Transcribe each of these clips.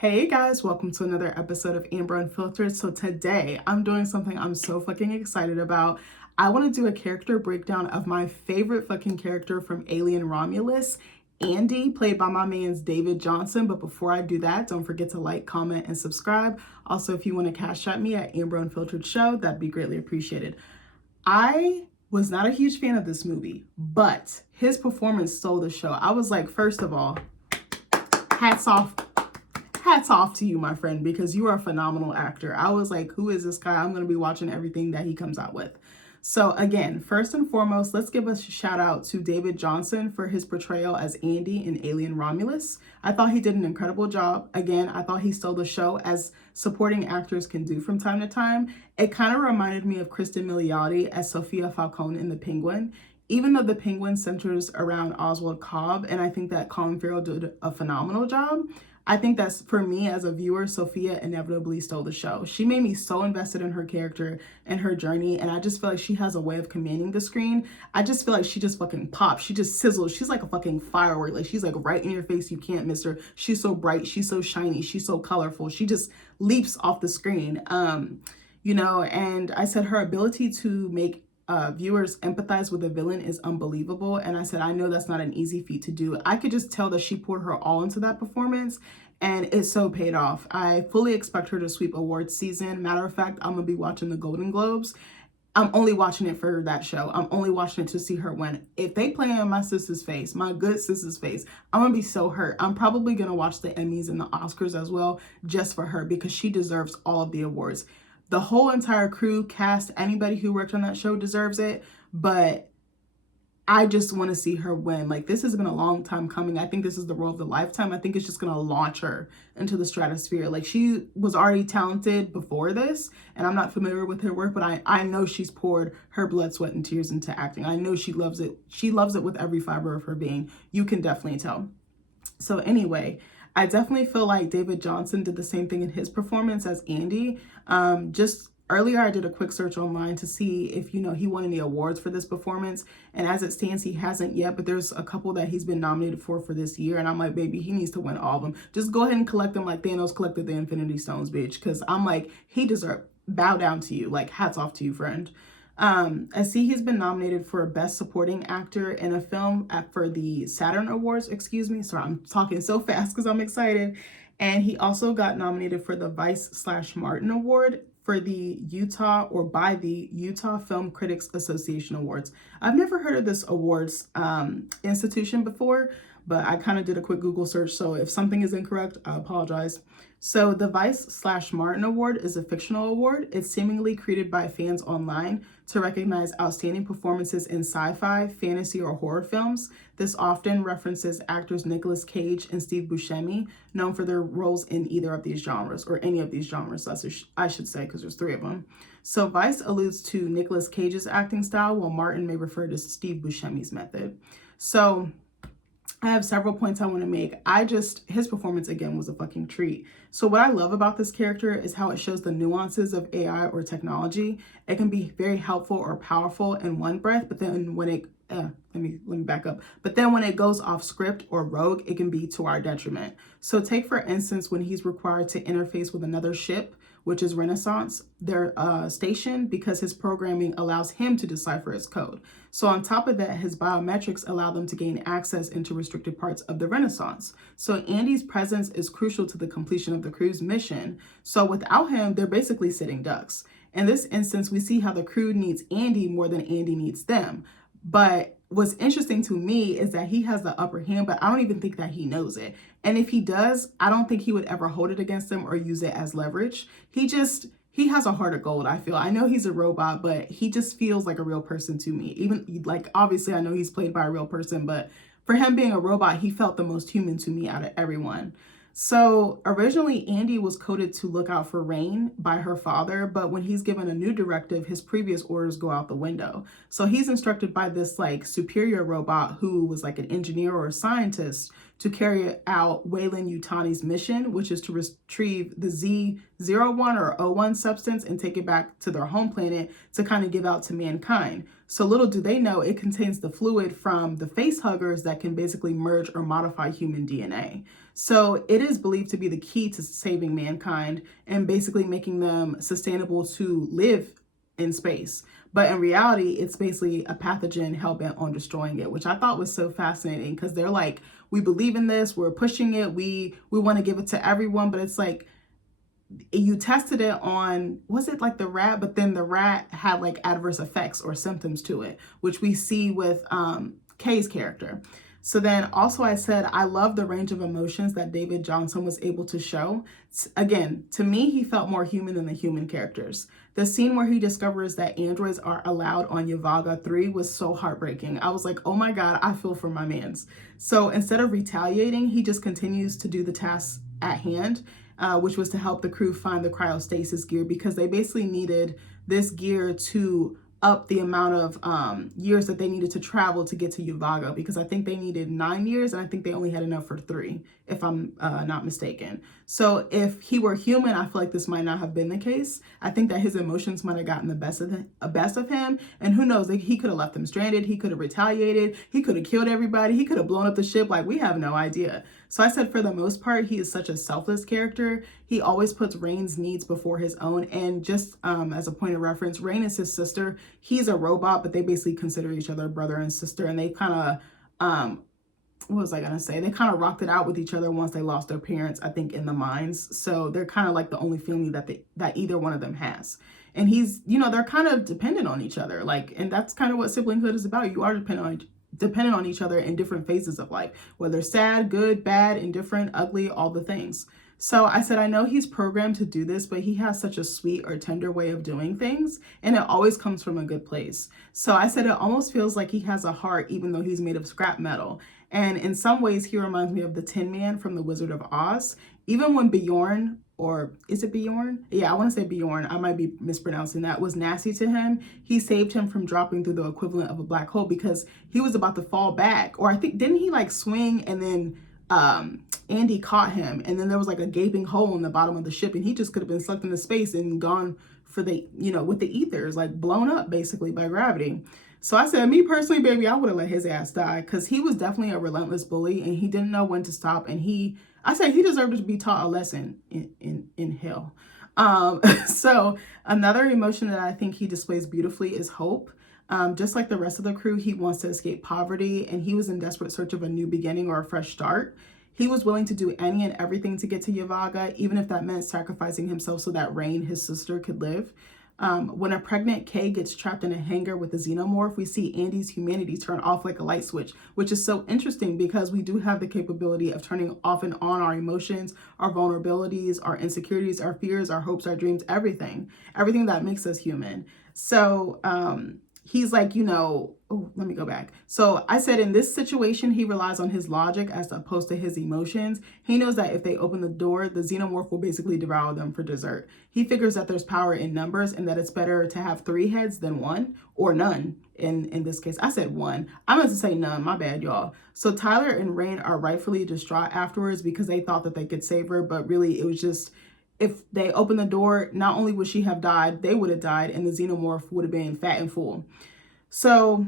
Hey guys, welcome to another episode of Amber Unfiltered. So today I'm doing something I'm so fucking excited about. I want to do a character breakdown of my favorite fucking character from Alien Romulus, Andy, played by my man's David Jonsson. But before I do that, don't forget to like, comment, and subscribe. Also, if you want to cash at me at AmberUnfilteredShow, that'd be greatly appreciated. I was not a huge fan of this movie, but his performance stole the show. I was like, first of all, hats off to you, my friend, because you are a phenomenal actor. I was like, who is this guy? I'm going to be watching everything that he comes out with. So again, first and foremost, let's give a shout out to David Jonsson for his portrayal as Andy in Alien Romulus. I thought he did an incredible job. Again, I thought he stole the show, as supporting actors can do from time to time. It kind of reminded me of Kristen Milioti as Sophia Falcone in The Penguin. Even though The Penguin centers around Oswald Cobb, and I think that Colin Farrell did a phenomenal job, I think that's, for me as a viewer, Sophia inevitably stole the show. She made me so invested in her character and her journey, and I just feel like she has a way of commanding the screen. I just feel like she just fucking pops. She just sizzles. She's like a fucking firework. Like, she's like right in your face. You can't miss her. She's so bright. She's so shiny. She's so colorful. She just leaps off the screen. And I said her ability to make viewers empathize with the villain is unbelievable. And I said, I know that's not an easy feat to do. I could just tell that she poured her all into that performance, and it so paid off. I fully expect her to sweep awards season. Matter of fact, I'm gonna be watching the Golden Globes. I'm only watching it for that show. I'm only watching it to see her win. If they play in my sister's face, my good sister's face, I'm gonna be so hurt. I'm probably gonna watch the Emmys and the Oscars as well, just for her, because she deserves all of the awards. The whole entire crew, cast, anybody who worked on that show deserves it, but I just want to see her win. Like, this has been a long time coming. I think this is the role of the lifetime. I think it's just going to launch her into the stratosphere. Like, she was already talented before this, and I'm not familiar with her work, but I know she's poured her blood, sweat, and tears into acting. I know she loves it. She loves it with every fiber of her being. You can definitely tell. So anyway, I definitely feel like David Jonsson did the same thing in his performance as Andy. Just earlier, I did a quick search online to see if, he won any awards for this performance. And as it stands, he hasn't yet, but there's a couple that he's been nominated for this year. And I'm like, baby, he needs to win all of them. Just go ahead and collect them like Thanos collected the Infinity Stones, bitch. Because I'm like, he deserves, bow down to you. Like, hats off to you, friend. I see he's been nominated for Best Supporting Actor in a Film for the Saturn Awards, excuse me. Sorry, I'm talking so fast because I'm excited. And he also got nominated for the Vice/Martin Award for by the Utah Film Critics Association Awards. I've never heard of this awards institution before, but I kind of did a quick Google search, so if something is incorrect, I apologize. So the Vice/Martin Award is a fictional award. It's seemingly created by fans online to recognize outstanding performances in sci-fi, fantasy, or horror films. This often references actors Nicolas Cage and Steve Buscemi, known for their roles in either of these genres, or any of these genres, I should say, because there's 3 of them. So Vice alludes to Nicolas Cage's acting style, while Martin may refer to Steve Buscemi's method. So I have several points I want to make. His performance again was a fucking treat. So what I love about this character is how it shows the nuances of AI or technology. It can be very helpful or powerful in one breath, but then when it, let me back up. But then when it goes off script or rogue, it can be to our detriment. So take, for instance, when he's required to interface with another ship, which is Renaissance, their station, because his programming allows him to decipher its code. So on top of that, his biometrics allow them to gain access into restricted parts of the Renaissance. So Andy's presence is crucial to the completion of the crew's mission. So without him, they're basically sitting ducks. In this instance, we see how the crew needs Andy more than Andy needs them. But what's interesting to me is that he has the upper hand, but I don't even think that he knows it. And if he does, I don't think he would ever hold it against them or use it as leverage. He has a heart of gold, I feel. I know he's a robot, but he just feels like a real person to me. Even, like, obviously I know he's played by a real person, but for him being a robot, he felt the most human to me out of everyone. So originally, Andy was coded to look out for Rain by her father, but when he's given a new directive, his previous orders go out the window. So he's instructed by this like superior robot who was like an engineer or a scientist to carry out Weyland-Yutani's mission, which is to retrieve the Z01 or O1 substance and take it back to their home planet to kind of give out to mankind. So little do they know, it contains the fluid from the face huggers that can basically merge or modify human DNA. So it is believed to be the key to saving mankind and basically making them sustainable to live in space. But in reality, it's basically a pathogen hell-bent on destroying it, which I thought was so fascinating because they're like, we believe in this, we're pushing it, we want to give it to everyone, but it's like you tested it on, was it like the rat, but then the rat had like adverse effects or symptoms to it, which we see with Kay's character. So then also I said, I love the range of emotions that David Jonsson was able to show. Again, to me, he felt more human than the human characters. The scene where he discovers that androids are allowed on Yavaga 3 was so heartbreaking. I was like, oh my God, I feel for my mans. So instead of retaliating, he just continues to do the tasks at hand, which was to help the crew find the cryostasis gear because they basically needed this gear to up the amount of years that they needed to travel to get to Yavaga, because I think they needed 9 years and I think they only had enough for 3, if I'm not mistaken. So if he were human, I feel like this might not have been the case. I think that his emotions might have gotten the best of him, and who knows, he could have left them stranded, he could have retaliated, he could have killed everybody, he could have blown up the ship, like we have no idea. So I said for the most part, he is such a selfless character. He always puts Rain's needs before his own. And just as a point of reference, Rain is his sister. He's a robot, but they basically consider each other brother and sister. And they kind of, what was I going to say? They kind of rocked it out with each other once they lost their parents, I think, in the mines. So they're kind of like the only family that either one of them has. And he's, they're kind of dependent on each other. Like, and that's kind of what siblinghood is about. You are dependent on each other in different phases of life, whether sad, good, bad, indifferent, ugly, all the things. So I said, I know he's programmed to do this, but he has such a sweet or tender way of doing things, and it always comes from a good place. So I said, it almost feels like he has a heart, even though he's made of scrap metal. And in some ways, he reminds me of the Tin Man from The Wizard of Oz. Even when Bjorn, or is it Bjorn? Yeah, I want to say Bjorn. I might be mispronouncing that. Was nasty to him. He saved him from dropping through the equivalent of a black hole because he was about to fall back. Or I think, didn't he like swing and then Andy caught him, and then there was like a gaping hole in the bottom of the ship, and he just could have been sucked into space and gone for the, with the ethers, like blown up basically by gravity. So I said, me personally, baby, I would have let his ass die because he was definitely a relentless bully and he didn't know when to stop. And I said he deserved to be taught a lesson in hell. So another emotion that I think he displays beautifully is hope. Just like the rest of the crew, he wants to escape poverty, and he was in desperate search of a new beginning or a fresh start. He was willing to do any and everything to get to Yavaga, even if that meant sacrificing himself so that Rain, his sister, could live. When a pregnant Kay gets trapped in a hangar with a xenomorph, we see Andy's humanity turn off like a light switch, which is so interesting because we do have the capability of turning off and on our emotions, our vulnerabilities, our insecurities, our fears, our hopes, our dreams, everything that makes us human. So, he's like, let me go back. So I said in this situation, he relies on his logic as opposed to his emotions. He knows that if they open the door, the xenomorph will basically devour them for dessert. He figures that there's power in numbers and that it's better to have 3 heads than 1 or none. In this case, I said 1. I meant to say none. My bad, y'all. So Tyler and Rain are rightfully distraught afterwards because they thought that they could save her, but really it was just, if they opened the door, not only would she have died, they would have died, and the xenomorph would have been fat and full. So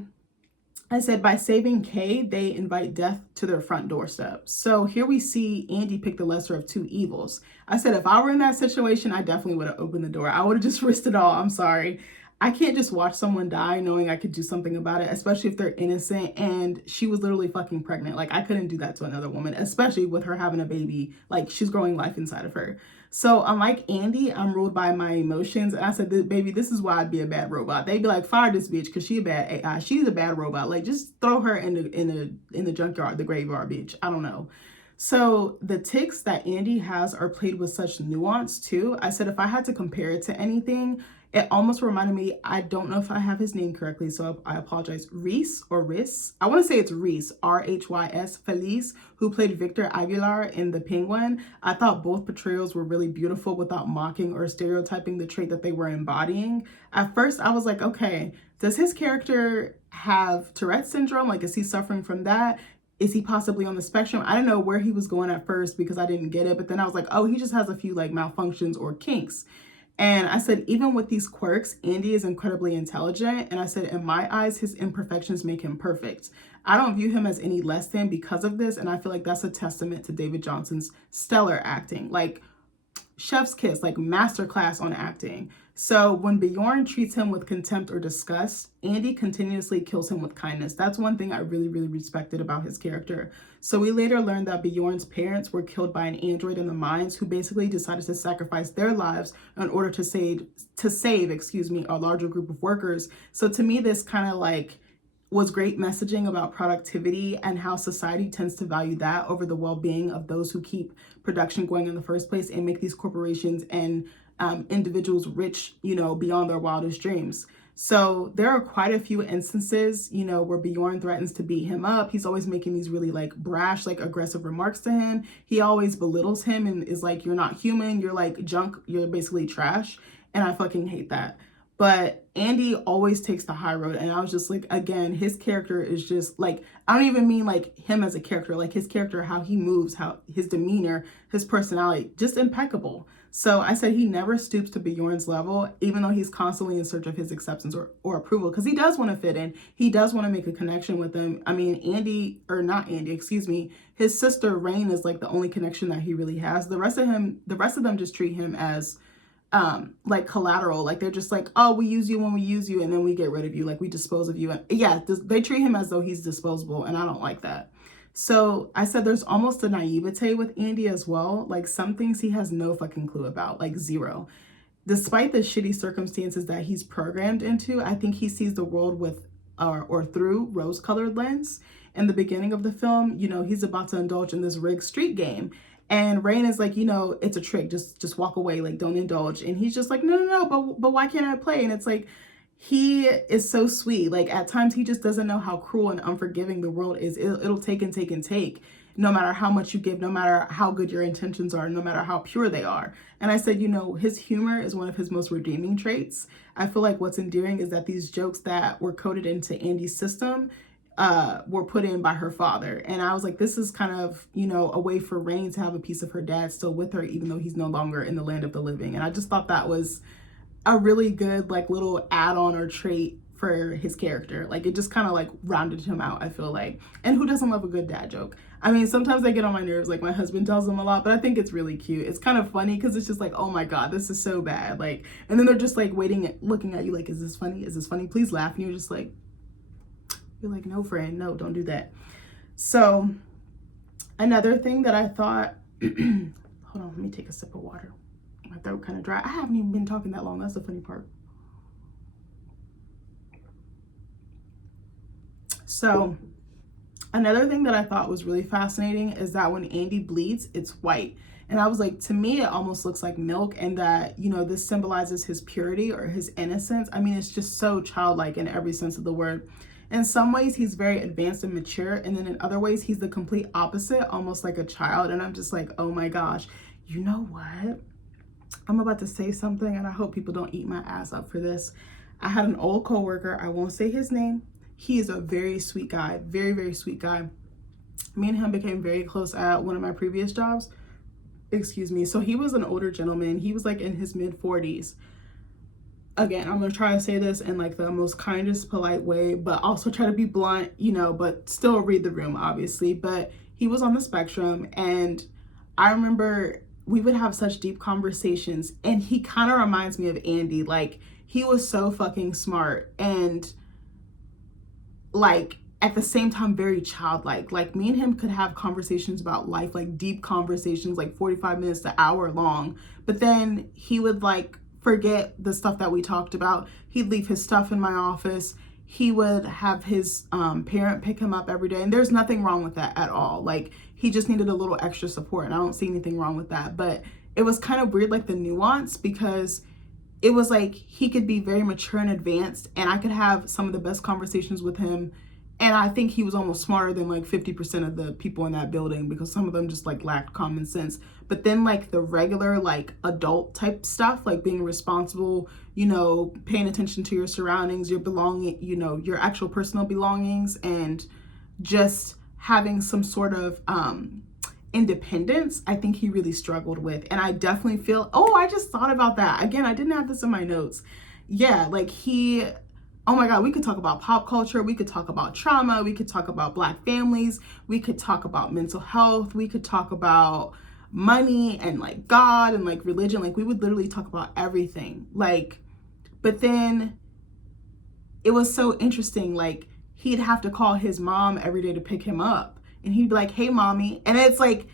I said by saving Kay, they invite death to their front doorstep. So here we see Andy pick the lesser of 2 evils. I said if I were in that situation, I definitely would have opened the door. I would have just risked it all. I'm sorry. I can't just watch someone die knowing I could do something about it, especially if they're innocent. And she was literally fucking pregnant. Like, I couldn't do that to another woman, especially with her having a baby. Like, she's growing life inside of her. So unlike Andy, I'm ruled by my emotions. And I said, baby, this is why I'd be a bad robot. They'd be like, fire this bitch because she's a bad AI. She's a bad robot. Like, just throw her in the junkyard, the graveyard, bitch. I don't know. So the tics that Andy has are played with such nuance too. I said if I had to compare it to anything, it almost reminded me, I don't know if I have his name correctly, so I apologize. Reese or Riss? I want to say it's Reese, R-H-Y-S, Feliz, who played Victor Aguilar in The Penguin. I thought both portrayals were really beautiful without mocking or stereotyping the trait that they were embodying. At first, I was like, okay, does his character have Tourette's syndrome? Like, is he suffering from that? Is he possibly on the spectrum? I didn't know where he was going at first because I didn't get it. But then I was like, oh, he just has a few like malfunctions or kinks. And I said, even with these quirks, Andy is incredibly intelligent. And I said, in my eyes, his imperfections make him perfect. I don't view him as any less than because of this. And I feel like that's a testament to David Jonsson's stellar acting. Like, chef's kiss, like masterclass on acting. So when Bjorn treats him with contempt or disgust, Andy continuously kills him with kindness. That's one thing I really, really respected about his character. So we later learned that Bjorn's parents were killed by an android in the mines who basically decided to sacrifice their lives in order to save, a larger group of workers. So to me, this kind of like was great messaging about productivity and how society tends to value that over the well-being of those who keep production going in the first place and make these corporations and individuals rich, beyond their wildest dreams. So there are quite a few instances, where Bjorn threatens to beat him up. He's always making these really like brash, like aggressive remarks to him. He always belittles him and is like, you're not human, you're like junk, you're basically trash. And I fucking hate that. But Andy always takes the high road. And I was just like, again, his character is just like, I don't even mean like him as a character, like his character, how he moves, how his demeanor, his personality, just impeccable. So I said he never stoops to Bjorn's level, even though he's constantly in search of his acceptance or approval, because he does want to fit in. He does want to make a connection with them. I mean, his sister Rain is like the only connection that he really has. The rest of them just treat him as like collateral. Like they're just like, oh, we use you when we use you and then we get rid of you, like we dispose of you. And yeah, they treat him as though he's disposable, and I don't like that. So I said there's almost a naivete with Andy as well. Like some things he has no fucking clue about, like zero. Despite the shitty circumstances that he's programmed into, I think he sees the world with or through rose-colored lens. In the beginning of the film, he's about to indulge in this rigged street game. And Rain is like, it's a trick. Just walk away. Like, don't indulge. And he's just like, no. But why can't I play? And it's like, he is so sweet. Like at times he just doesn't know how cruel and unforgiving the world is. It'll take and take and take, no matter how much you give, no matter how good your intentions are, no matter how pure they are. And I said, his humor is one of his most redeeming traits. I feel like what's endearing is that these jokes that were coded into Andy's system were put in by her father. And I was like, this is kind of, a way for Rain to have a piece of her dad still with her, even though he's no longer in the land of the living. And I just thought that was a really good like little add-on or trait for his character. Like it just kind of like rounded him out, I feel like. And who doesn't love a good dad joke? I mean, sometimes they get on my nerves, like my husband tells them a lot, but I think it's really cute. It's kind of funny because it's just like, oh my God, this is so bad. Like, and then they're just like looking at you like, is this funny? Is this funny? Please laugh. And you're just like, no, friend, no, don't do that. So another thing that I thought, hold on, let me take a sip of water. My throat kind of dry. I haven't even been talking that long. That's the funny part. So another thing that I thought was really fascinating is that when Andy bleeds, it's white. And I was like, to me, it almost looks like milk, and that, this symbolizes his purity or his innocence. I mean, it's just so childlike in every sense of the word. In some ways, he's very advanced and mature. And then in other ways, he's the complete opposite, almost like a child. And I'm just like, oh my gosh, you know what? I'm about to say something and I hope people don't eat my ass up for this. I had an old coworker, I won't say his name. He is a very sweet guy, very, very sweet guy. Me and him became very close at one of my previous jobs. So he was an older gentleman. He was like in his mid 40s. Again, I'm gonna try to say this in like the most kindest, polite way, but also try to be blunt, but still read the room, obviously. But he was on the spectrum, and I remember we would have such deep conversations, and he kind of reminds me of Andy. Like he was so fucking smart and like at the same time very childlike. Like me and him could have conversations about life, like deep conversations, like 45 minutes to hour long, but then he would like forget the stuff that we talked about. He'd leave his stuff in my office. He would have his parent pick him up every day, and there's nothing wrong with that at all. Like he just needed a little extra support, and I don't see anything wrong with that. But it was kind of weird, like the nuance, because it was like he could be very mature and advanced, and I could have some of the best conversations with him. And I think he was almost smarter than like 50% of the people in that building, because some of them just like lacked common sense. But then like the regular like adult type stuff, like being responsible, paying attention to your surroundings, your belonging, your actual personal belongings, and just having some sort of independence, I think he really struggled with. And I definitely feel, oh, I just thought about that. Again, I didn't have this in my notes. Yeah, like he, oh my God, we could talk about pop culture. We could talk about trauma. We could talk about Black families. We could talk about mental health. We could talk about money and like God and like religion. Like we would literally talk about everything. Like, but then it was so interesting. Like he'd have to call his mom every day to pick him up. And he'd be like, hey, mommy. And it's like,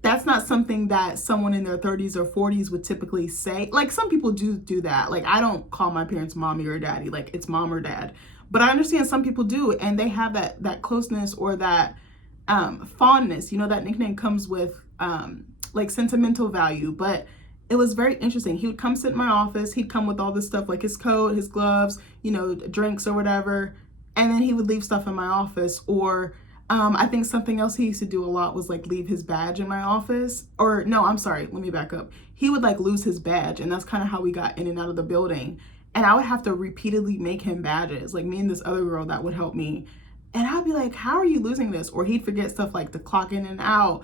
that's not something that someone in their 30s or 40s would typically say. Like some people do that. Like I don't call my parents mommy or daddy. Like it's mom or dad. But I understand some people do. And they have that closeness or that fondness. You know, that nickname comes with like sentimental value. But it was very interesting. He would come sit in my office. He'd come with all this stuff like his coat, his gloves, you know, drinks or whatever. And then he would leave stuff in my office. Or I think something else he used to do a lot was like leave his badge in my office. Or no, I'm sorry, let me back up. He would like lose his badge, and that's kind of how we got in and out of the building. And I would have to repeatedly make him badges, like me and this other girl that would help me. And I'd be like, how are you losing this? Or he'd forget stuff like to clock in and out,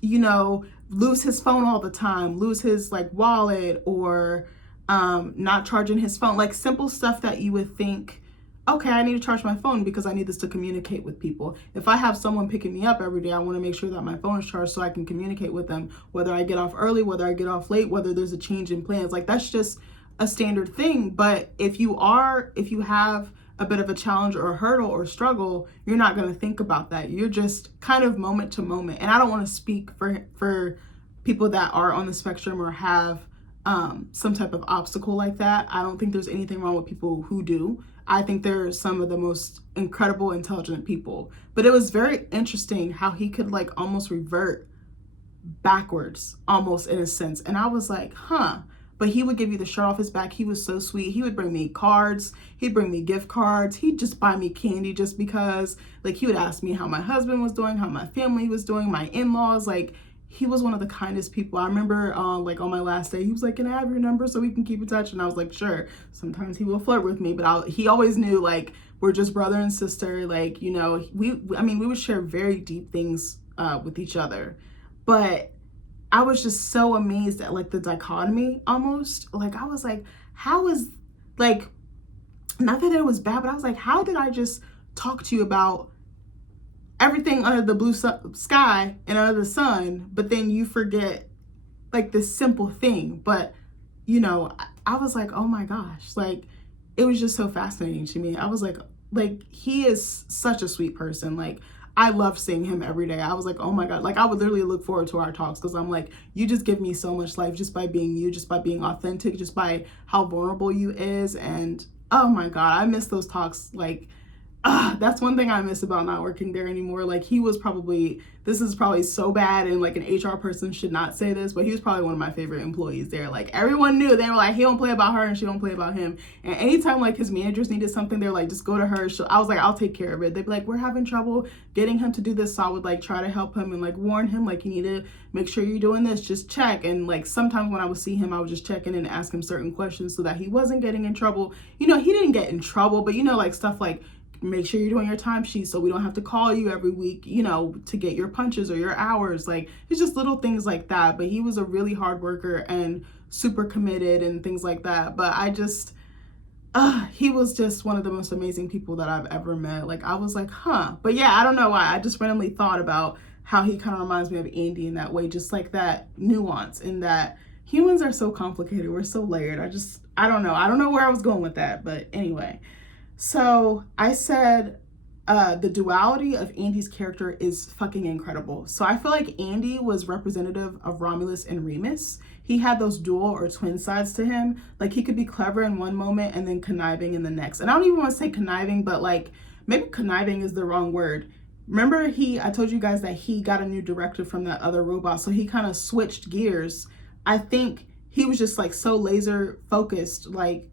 you know, lose his phone all the time, lose his like wallet, or not charging his phone, like simple stuff that you would think, okay, I need to charge my phone because I need this to communicate with people. If I have someone picking me up every day, I want to make sure that my phone is charged so I can communicate with them, whether I get off early, whether I get off late, whether there's a change in plans. Like that's just a standard thing. But if you have a bit of a challenge or a hurdle or struggle, you're not going to think about that. You're just kind of moment to moment. And I don't want to speak for people that are on the spectrum or have some type of obstacle like that. I don't think there's anything wrong with people who do. I think they're some of the most incredible, intelligent people. But it was very interesting how he could like almost revert backwards, almost in a sense. And I was like, huh. But he would give you the shirt off his back. He was so sweet. He would bring me cards. He'd bring me gift cards. He'd just buy me candy just because. Like he would ask me how my husband was doing, how my family was doing, my in-laws. Like he was one of the kindest people. I remember like on my last day, he was like, can I have your number so we can keep in touch? And I was like, sure. Sometimes he will flirt with me, but he always knew like we're just brother and sister. Like, you know, we would share very deep things with each other. But I was just so amazed at like the dichotomy almost. Like I was like, how is like, not that it was bad, but I was like, how did I just talk to you about everything under the blue sky and under the sun, but then you forget like this simple thing? But you know, I was like, oh my gosh, like it was just so fascinating to me. I was like he is such a sweet person. Like I love seeing him every day. I was like, oh my God, like I would literally look forward to our talks because I'm like, you just give me so much life just by being you, just by being authentic, just by how vulnerable you is. And oh my God, I miss those talks. Like that's one thing I miss about not working there anymore. Like this is probably so bad, and like an HR person should not say this, but he was probably one of my favorite employees there. Like everyone knew, they were like, he don't play about her and she don't play about him. And anytime like his managers needed something, they're like, just go to her. I was like, I'll take care of it. They'd be like, we're having trouble getting him to do this. So I would like try to help him and like warn him, like you need to make sure you're doing this, just check. And like sometimes when I would see him, I would just check in and ask him certain questions so that he wasn't getting in trouble. You know, he didn't get in trouble, but you know, like stuff like, make sure you're doing your timesheet so we don't have to call you every week, you know, to get your punches or your hours. Like it's just little things like that. But he was a really hard worker and super committed and things like that. But I just, he was just one of the most amazing people that I've ever met. Like I was like, huh. But yeah, I don't know why. I just randomly thought about how he kind of reminds me of Andy in that way, just like that nuance in that humans are so complicated. We're so layered. I don't know. I don't know where I was going with that. But anyway. So I said the duality of Andy's character is fucking incredible. So I feel like Andy was representative of Romulus and Remus. He had those dual or twin sides to him. Like he could be clever in one moment and then conniving in the next. And I don't even want to say conniving, but like maybe conniving is the wrong word. Remember I told you guys that he got a new directive from that other robot. So he kind of switched gears. I think he was just like so laser focused, like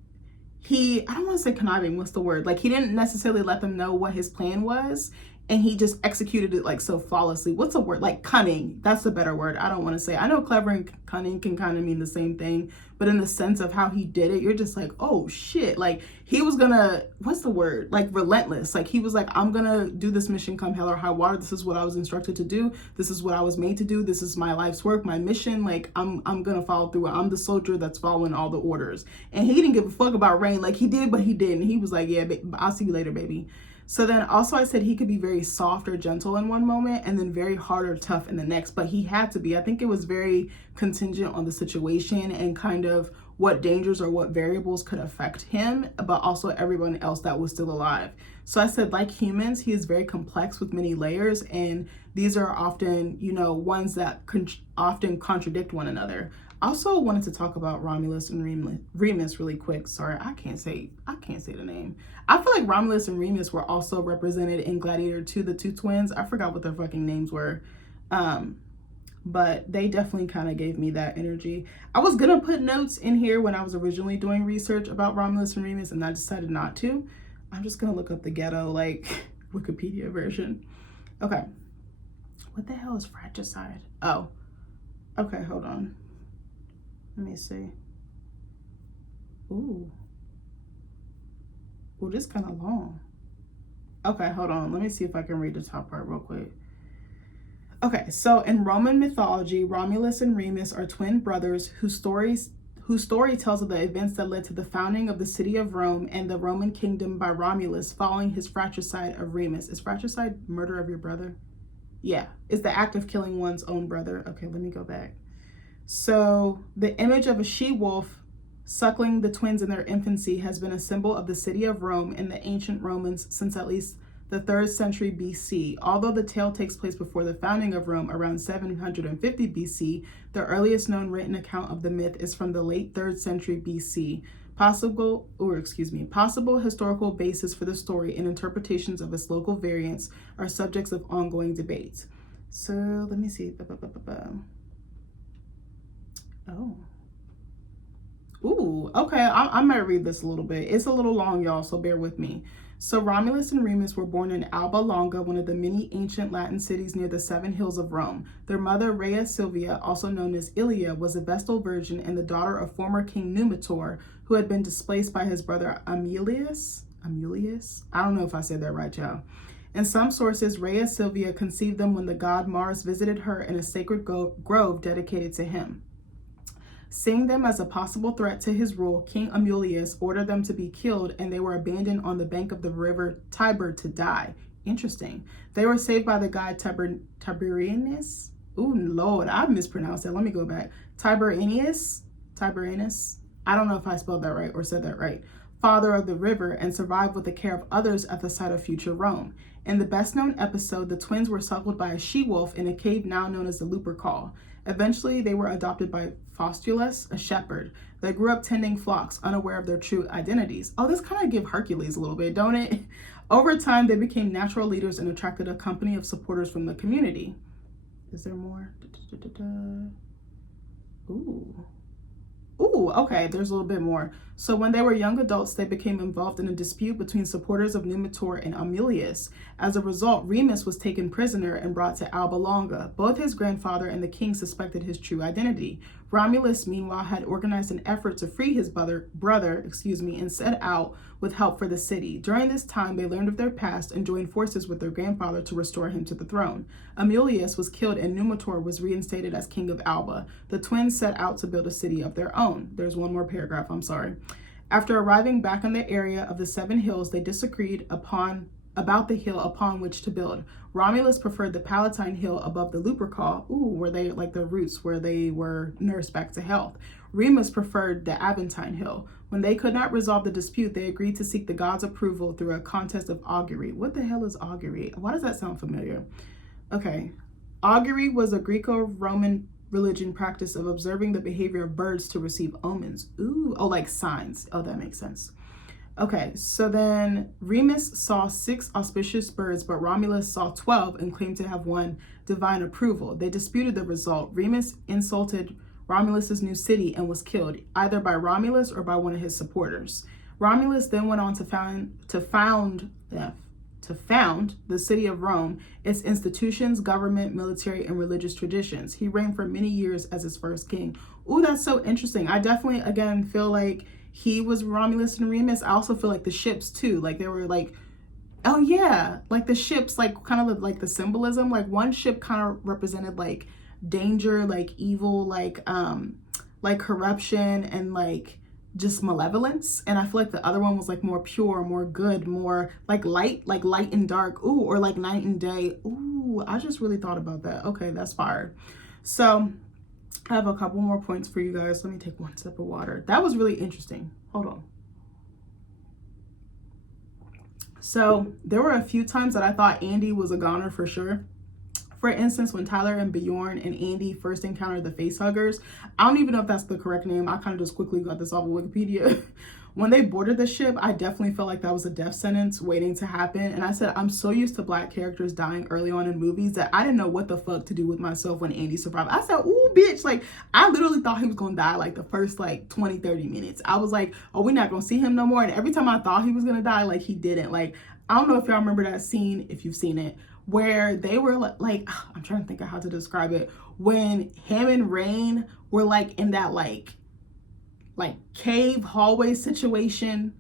I don't want to say conniving, what's the word? Like he didn't necessarily let them know what his plan was. and he just executed it like so flawlessly. What's a word? Like cunning. That's the better word. I don't want to say. I know clever and cunning can kind of mean the same thing, but in the sense of how he did it, you're just like, oh shit. Like he was gonna, what's the word? Like relentless. Like he was like, I'm gonna do this mission come hell or high water. This is what I was instructed to do. This is what I was made to do. This is my life's work, my mission. Like I'm gonna follow through it. I'm the soldier that's following all the orders. And he didn't give a fuck about rain. Like he did, but he didn't. He was like, yeah, I'll see you later, baby. So then also I said he could be very soft or gentle in one moment and then very hard or tough in the next, but he had to be. I think it was very contingent on the situation and kind of what dangers or what variables could affect him, but also everyone else that was still alive. So I said, like humans, he is very complex with many layers, and these are often, you know, ones that often contradict one another. I also wanted to talk about Romulus and Remus really quick. Sorry, I can't say the name. I feel like Romulus and Remus were also represented in Gladiator 2, the two twins. I forgot what their fucking names were. But they definitely kind of gave me that energy. I was gonna put notes in here when I was originally doing research about Romulus and Remus, and I decided not to. I'm just gonna look up the ghetto, like, Wikipedia version. Okay. What the hell is fratricide? Oh, okay, hold on. Let me see. Ooh, this kind of long. Okay, hold on. Let me see if I can read the top part real quick. Okay, so in Roman mythology, Romulus and Remus are twin brothers whose story tells of the events that led to the founding of the city of Rome and the Roman kingdom by Romulus following his fratricide of Remus. Is fratricide murder of your brother? Yeah, it's the act of killing one's own brother. Okay, let me go back. So the image of a she-wolf suckling the twins in their infancy has been a symbol of the city of Rome in the ancient Romans since at least the 3rd century BC. Although the tale takes place before the founding of Rome around 750 BC, the earliest known written account of the myth is from the late 3rd century BC. Possible historical basis for the story and interpretations of its local variants are subjects of ongoing debate. So let me see. Oh. Ooh, okay, I might read this a little bit. It's a little long, y'all, so bear with me. So Romulus and Remus were born in Alba Longa, one of the many ancient Latin cities near the 7 hills of Rome. Their mother, Rhea Silvia, also known as Ilia, was a Vestal virgin and the daughter of former King Numitor, who had been displaced by his brother Amulius? I don't know if I said that right, y'all. In some sources, Rhea Silvia conceived them when the god Mars visited her in a sacred grove dedicated to him. Seeing them as a possible threat to his rule, King Amulius ordered them to be killed, and they were abandoned on the bank of the river Tiber to die. Interesting. They were saved by the god Tiberius. Ooh, Lord, I mispronounced that. Let me go back. Tiberius. I don't know if I spelled that right or said that right. Father of the river, and survived with the care of others at the site of future Rome. In the best known episode, the twins were suckled by a she-wolf in a cave now known as the Lupercal. Eventually, they were adopted by Faustulus, a shepherd. They grew up tending flocks, unaware of their true identities. Oh, this kind of gives Hercules a little bit, don't it? Over time, they became natural leaders and attracted a company of supporters from the community. Is there more? Ooh, okay, there's a little bit more. So when they were young adults, they became involved in a dispute between supporters of Numitor and Amulius. As a result, Remus was taken prisoner and brought to Alba Longa. Both his grandfather and the king suspected his true identity. Romulus, meanwhile, had organized an effort to free his brother, and set out with help for the city. During this time, they learned of their past and joined forces with their grandfather to restore him to the throne. Amulius was killed and Numitor was reinstated as king of Alba. The twins set out to build a city of their own. There's one more paragraph, I'm sorry. After arriving back in the area of the 7 hills, they disagreed about the hill upon which to build. Romulus preferred the Palatine Hill above the Lupercal, where they like the roots where they were nursed back to health. Remus preferred the Aventine Hill. When they could not resolve the dispute, they agreed to seek the gods' approval through a contest of augury. What the hell is augury? Why does that sound familiar? Okay. Augury was a Greco-Roman religion practice of observing the behavior of birds to receive omens. Like signs. Oh, that makes sense. Okay, so then Remus saw 6 auspicious birds, but Romulus saw 12 and claimed to have won divine approval. They disputed the result. Remus insulted Romulus's new city and was killed, either by Romulus or by one of his supporters. Romulus then went on to to found the city of Rome, its institutions, government, military, and religious traditions. He reigned for many years as its first king. Ooh, that's so interesting. I definitely, again, feel like he was Romulus and Remus. I also feel like the ships too, like they were like, oh yeah, like the ships, like kind of like the symbolism, like one ship kind of represented like danger, like evil, like corruption and like just malevolence, and I feel like the other one was like more pure, more good, more like light and dark. Ooh, or like night and day. Ooh, I just really thought about that. Okay, that's fire. So I have a couple more points for you guys. Let me take one sip of water. That was really interesting. Hold on. So there were a few times that I thought Andy was a goner for sure. For instance, when Tyler and Bjorn and Andy first encountered the facehuggers, I don't even know if that's the correct name. I kind of just quickly got this off of Wikipedia. When they boarded the ship, I definitely felt like that was a death sentence waiting to happen. And I said, I'm so used to Black characters dying early on in movies that I didn't know what the fuck to do with myself when Andy survived. I said, ooh, bitch. Like, I literally thought he was going to die like the first like 20, 30 minutes. I was like, oh, we're not going to see him no more. And every time I thought he was going to die, like he didn't. Like, I don't know if y'all remember that scene, if you've seen it, where they were like, I'm trying to think of how to describe it. When him and Rain were like in that like cave hallway situation,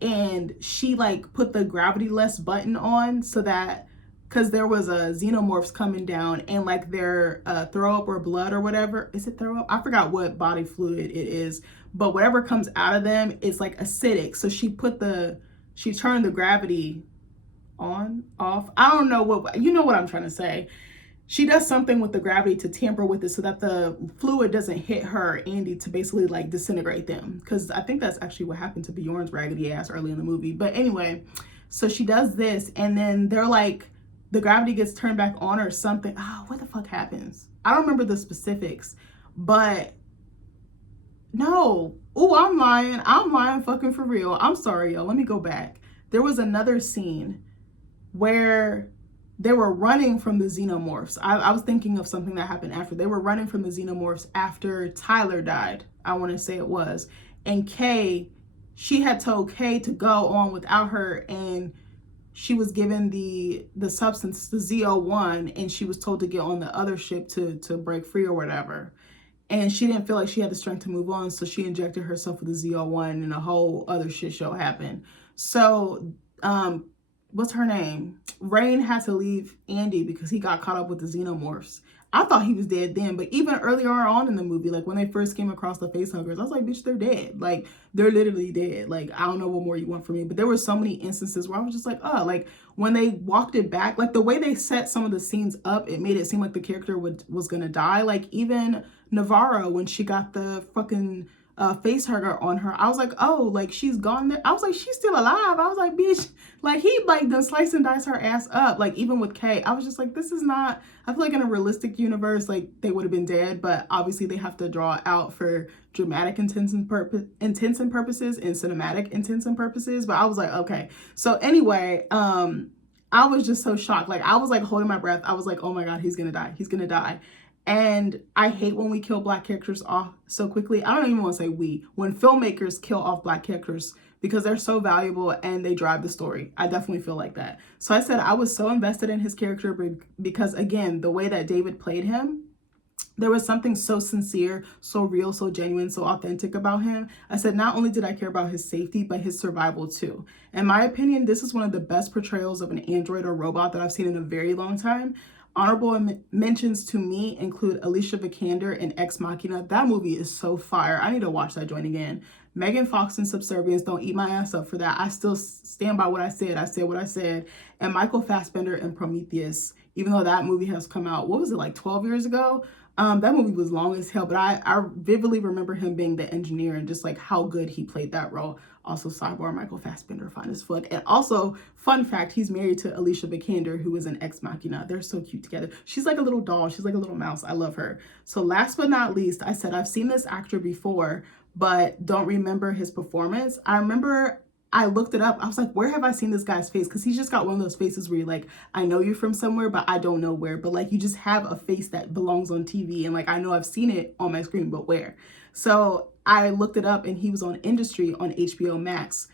and she like put the gravity less button on so that, because there was a xenomorphs coming down and like their throw up or blood or whatever. Is it throw up? I forgot what body fluid it is, but whatever comes out of them is like acidic. So she turned the gravity on, off. I don't know what, you know what I'm trying to say. She does something with the gravity to tamper with it so that the fluid doesn't hit her, Andy, to basically like disintegrate them. Because I think that's actually what happened to Bjorn's raggedy ass early in the movie. But anyway, so she does this, and then they're like, the gravity gets turned back on or something. Oh, what the fuck happens? I don't remember the specifics, but no. Oh, I'm lying fucking for real. I'm sorry, yo. Let me go back. There was another scene where they were running from the xenomorphs. I was thinking of something that happened after. They were running from the xenomorphs after Tyler died, I want to say it was. And Kay, she had told Kay to go on without her, and she was given the substance, the ZO1, and she was told to get on the other ship to break free or whatever. And she didn't feel like she had the strength to move on, so she injected herself with the ZO1, and a whole other shit show happened. So, what's her name? Rain had to leave Andy because he got caught up with the xenomorphs. I thought he was dead then, but even earlier on in the movie, like when they first came across the facehuggers, I was like, bitch, they're dead. Like, they're literally dead. Like, I don't know what more you want from me. But there were so many instances where I was just like, oh, like when they walked it back, like the way they set some of the scenes up, it made it seem like the character was going to die. Like even Navarro, when she got the fucking facehugger on her, I was like, oh, like she's gone there. I was like, she's still alive. I was like, bitch, like he like done slice and dice her ass up. Like even with Kay, I was just like, this is not, I feel like in a realistic universe, like they would have been dead, but obviously they have to draw out for dramatic intents and purposes and cinematic intents and purposes. But I was like, okay. So anyway, I was just so shocked. Like I was like holding my breath. I was like, oh my God, he's gonna die. He's gonna die. And I hate when we kill Black characters off so quickly. I don't even want to say we. When filmmakers kill off Black characters because they're so valuable and they drive the story. I definitely feel like that. So I said I was so invested in his character because, again, the way that David played him, there was something so sincere, so real, so genuine, so authentic about him. I said not only did I care about his safety, but his survival too. In my opinion, this is one of the best portrayals of an android or robot that I've seen in a very long time. Honorable mentions to me include Alicia Vikander in Ex Machina. That movie is so fire. I need to watch that joint again. Megan Fox in Subservience. Don't eat my ass up for that. I still stand by what I said. I said what I said. And Michael Fassbender in Prometheus. Even though that movie has come out, what was it, like 12 years ago? That movie was long as hell, but I vividly remember him being the engineer and just like how good he played that role. Also, sidebar, Michael Fassbender, fine as fuck. And also, fun fact, he's married to Alicia Vikander, who is an Ex Machina. They're so cute together. She's like a little doll. She's like a little mouse. I love her. So last but not least, I said I've seen this actor before, but don't remember his performance. I remember I looked it up. I was like, where have I seen this guy's face? Because he's just got one of those faces where you're like, I know you from somewhere, but I don't know where. But like, you just have a face that belongs on TV. And like, I know I've seen it on my screen, but where? So I looked it up and he was on Industry on HBO Max.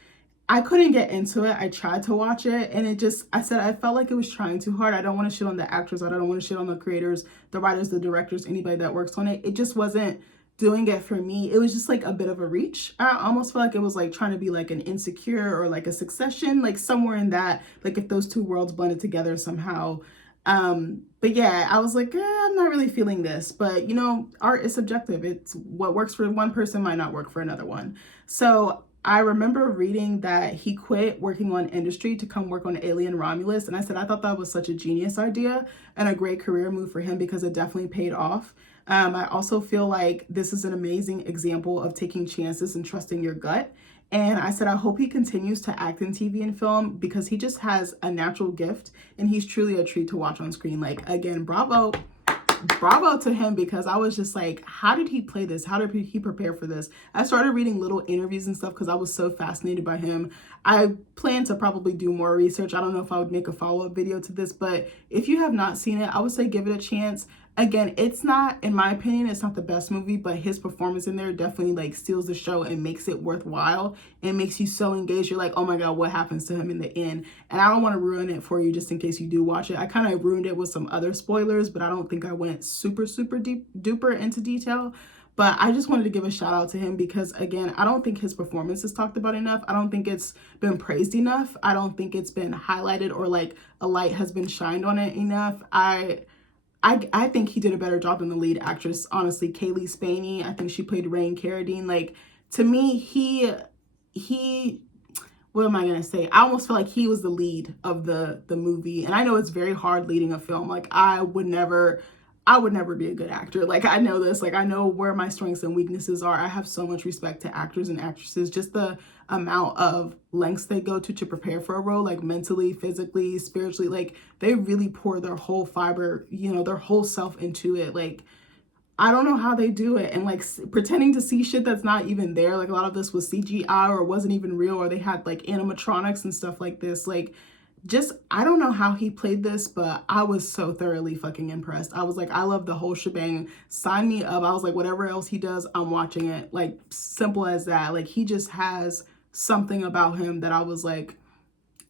I couldn't get into it. I tried to watch it and I said, I felt like it was trying too hard. I don't want to shit on the actors. I don't want to shit on the creators, the writers, the directors, anybody that works on it. It just wasn't doing it for me. It was just like a bit of a reach. I almost felt like it was like trying to be like an Insecure or like a Succession, like somewhere in that, like if those two worlds blended together somehow. But yeah, I was like, I'm not really feeling this. But you know, art is subjective. It's what works for one person might not work for another one. So I remember reading that he quit working on Industry to come work on Alien Romulus. And I said, I thought that was such a genius idea and a great career move for him because it definitely paid off. I also feel like this is an amazing example of taking chances and trusting your gut. And I said, I hope he continues to act in TV and film because he just has a natural gift and he's truly a treat to watch on screen. Like, again, bravo to him, because I was just like, how did he play this? How did he prepare for this? I started reading little interviews and stuff because I was so fascinated by him. I plan to probably do more research. I don't know if I would make a follow-up video to this, but if you have not seen it, I would say give it a chance. Again, it's not, in my opinion, it's not the best movie, but his performance in there definitely like steals the show and makes it worthwhile and makes you so engaged. You're like, oh my God, what happens to him in the end? And I don't want to ruin it for you just in case you do watch it. I kind of ruined it with some other spoilers, but I don't think I went super deep duper into detail. But I just wanted to give a shout out to him because, again, I don't think his performance is talked about enough. I don't think it's been praised enough. I don't think it's been highlighted or like a light has been shined on it enough. I think he did a better job than the lead actress, honestly. Kaylee Spaney, I think she played Rain Carradine. Like, to me, he what am I gonna say? I almost feel like he was the lead of the movie. And I know it's very hard leading a film. Like, I would never be a good actor. Like, I know this. Like, I know where my strengths and weaknesses are. I have so much respect to actors and actresses. Just the amount of lengths they go to prepare for a role, like mentally, physically, spiritually. Like, they really pour their whole fiber, you know, their whole self into it. Like, I don't know how they do it. And like pretending to see shit that's not even there. Like, a lot of this was CGI or wasn't even real, or they had like animatronics and stuff like this. Like, just, I don't know how he played this, but I was so thoroughly fucking impressed. I was like, I love the whole shebang. Sign me up. I was like, whatever else he does, I'm watching it. Like, simple as that. Like, he just has something about him that I was like,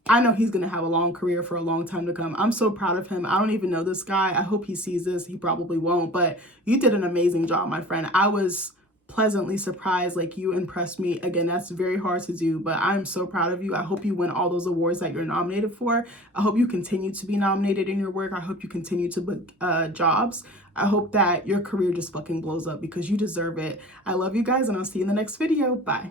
I know he's going to have a long career for a long time to come. I'm so proud of him. I don't even know this guy. I hope he sees this. He probably won't, but you did an amazing job, my friend. I was pleasantly surprised. Like, you impressed me. Again, that's very hard to do, but I'm so proud of you. I hope you win all those awards that you're nominated for. I hope you continue to be nominated in your work. I hope you continue to book jobs. I hope that your career just fucking blows up because you deserve it. I love you guys, and I'll see you in the next video. Bye.